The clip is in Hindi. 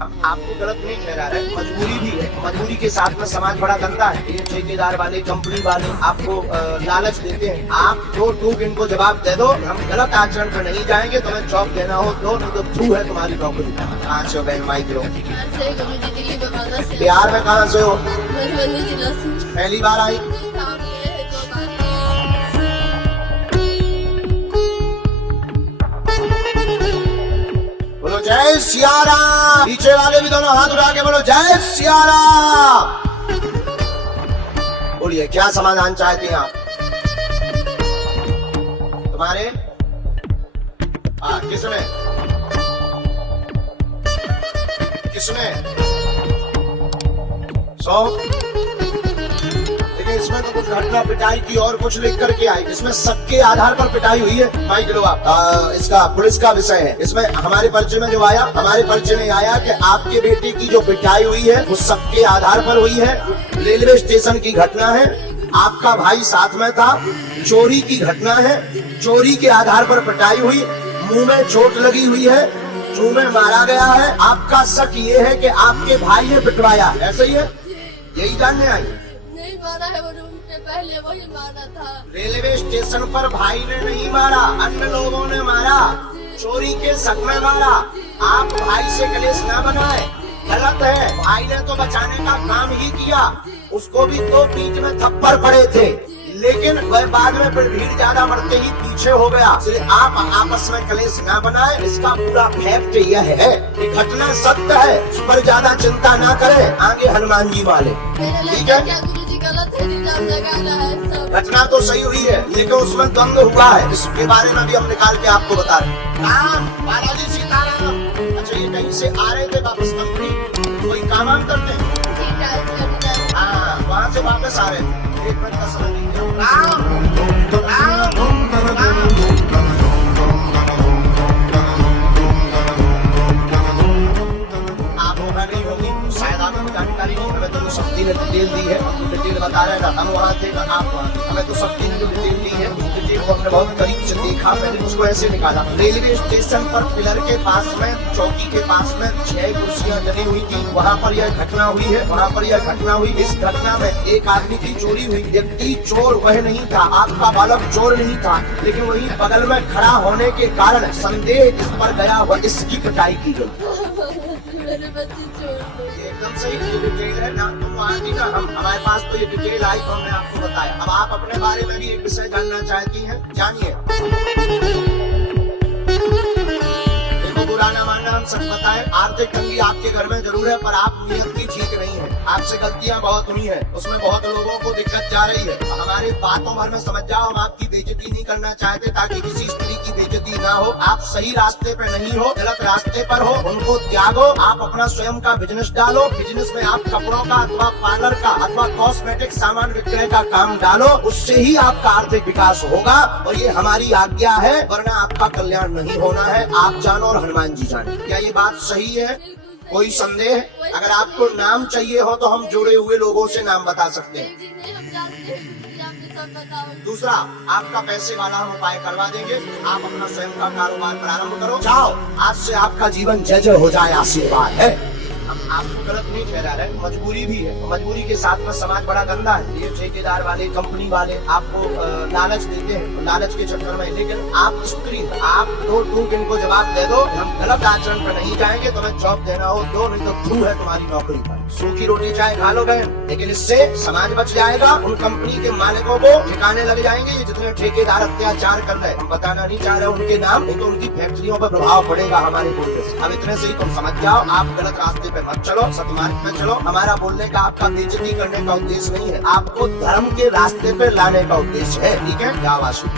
आपको गलत नहीं ठहरा रहा है, मजबूरी भी है। मजबूरी के साथ में समाज बड़ा गंदा है। ये ठेकेदार वाले, कंपनी वाले आपको लालच देते हैं। आप दो टूक इनको जवाब दे दो, हम गलत आचरण पर नहीं जाएंगे। तुम्हें जॉब देना हो दो, नहीं तो थ्रू है तुम्हारी नौकरी। कहाँ से हो बहन? माइक लो। बिहार में कहाँ से हो? पहली बार आई? बोलो जय सिया राम। पीछे वाले भी दोनों हाथ उठा के बोलो जय सिया राम। बोलिए क्या समाधान चाहते हैं आप? तुम्हारे किसने लेकिन इसमें तो कुछ घटना पिटाई की और कुछ लिख करके आई। इसमें सबके आधार पर पिटाई हुई है। माइक लो आप। इसका पुलिस का विषय है। इसमें हमारे परिचय में जो आया, हमारे परिचय में आया कि आपके बेटे की जो पिटाई हुई है वो सबके आधार पर हुई है। रेलवे स्टेशन की घटना है, आपका भाई साथ में था। चोरी की घटना है, चोरी के आधार पर पिटाई हुई। मुंह में चोट लगी हुई है, मुंह में मारा गया है। आपका शक ये है कि आपके भाई ने पिटवाया, ऐसा ही है? यही जानने आई? नहीं मारा है, वो उनके पहले वही मारा था। रेलवे स्टेशन पर भाई ने नहीं मारा, अन्य लोगों ने मारा। चोरी के शक में मारा। आप भाई से कलेश न बनाए, गलत है। भाई ने तो बचाने का काम ही किया, उसको भी तो बीच में थप्पड़ पड़े थे, लेकिन वह बाद में फिर भीड़ ज्यादा बढ़ते ही पीछे हो गया। इसलिए आप आपस में कलेश न बनाए। इसका पूरा फैक्ट यह है कि घटना सत्य है, उस पर ज्यादा चिंता न करें। आगे हनुमान जी वाले, ठीक है? गुरुजी गलत है, इल्जाम लगा रहा है सब। घटना तो सही हुई है, लेकिन उसमें द्वंद्व हुआ है। इसके बारे में भी हम निकाल के आपको बता रहे हैं। राम, बालाजी सीताराम। अच्छा, ये कहीं से आ रहे थे वापस कंपनी? कोई काम वाम करते हैं? हाँ, वहाँ से वापस आ रहे थे। एक मिनट का समय नहीं है। राम राम राम। आप होगा नहीं होगी, शायद आपको जानकारी नहीं। हमें तो शक्ति ने डिटेल दी है, डिटेल बता रहे हैं। हम वहाँ थे, आप वहाँ थे। हमें तो शक्ति ने जो डिटेल दी है, डिटेल को हमने बहुत करीब से देखा। मैंने उसको ऐसे निकाला। रेलवे स्टेशन पर पिलर के पास में, चौकी के पास में 6 कुर्सियां जली हुई थी। वहाँ पर यह घटना हुई है, वहाँ पर यह घटना हुई। इस घटना में एक आदमी की चोरी हुई। व्यक्ति चोर वह नहीं था, आपका बालक चोर नहीं था, लेकिन वही बगल में खड़ा होने के कारण संदेह इस पर गया, वह इसकी पिटाई की गई। मेरे बच्चे चोर थे। एकदम सही डिटेल है ना। तुम वहाँ थी ना, हम हमारे पास तो ये डिटेल आई तो हमने आपको बताया। अब आप अपने बारे में भी एक विषय जानना चाहती हैं, जानिए। देखो, बुरा ना मानना, हम सच बताएं। आर्थिक तंगी आपके घर में जरूर है, पर आप नियत की ठीक नहीं है। आपसे गलतियां बहुत हुई है, उसमें बहुत लोगों को दिक्कत जा रही है। हमारी बातों भर में समझ जाओ, हम आपकी बेइज्जती नहीं करना चाहते, ताकि किसी स्त्री की बेइज्जती ना हो। आप सही रास्ते पे नहीं हो, गलत रास्ते पर हो, उनको त्यागो। आप अपना स्वयं का बिजनेस डालो। बिजनेस में आप कपड़ों का अथवा पार्लर का अथवा कॉस्मेटिक सामान विक्रय का काम डालो। उससे ही आपका आर्थिक विकास होगा, और ये हमारी आज्ञा है, वरना आपका कल्याण नहीं होना है। आप जानो और हनुमान जी जाने। क्या ये बात सही है? कोई संदेह? अगर आपको नाम चाहिए हो तो हम जुड़े हुए लोगों से नाम बता सकते हैं। दूसरा, आपका पैसे वाला हम उपाय करवा देंगे। आप अपना स्वयं का कारोबार प्रारंभ करो, जाओ। आज से आपका जीवन जय जय हो जाए, आशीर्वाद है। आपको गलत नहीं ठहरा रहे, मजबूरी भी है। मजबूरी के साथ में समाज बड़ा गंदा है। ये ठेकेदार वाले, कंपनी वाले आपको लालच देते हैं, लालच के चक्कर में। लेकिन आप स्त्री, आप दो टूक इनको जवाब दे दो, हम गलत आचरण पर नहीं जाएंगे। तुम्हें जॉब देना हो दो, नहीं तो थ्रू है तुम्हारी नौकरी पर। सूखी रोटी चाहे खा लो बहन, लेकिन इससे समाज बच जाएगा। उन कंपनी के मालिकों को ठिकाने लग जाएंगे, ये जितने ठेकेदार अत्याचार कर रहे हैं। हम बताना नहीं चाह रहे उनके नाम, नहीं तो उनकी फैक्ट्रियों पर प्रभाव पड़ेगा हमारे बोलने से। अब इतने से ही तुम समझ जाओ, आप गलत रास्ते पे मत चलो, सतमार्ग में चलो। हमारा बोलने का, आपका बेइज्जती करने का उद्देश्य नहीं है, आपको धर्म के रास्ते पे लाने का उद्देश्य है। ठीक है? क्या वासु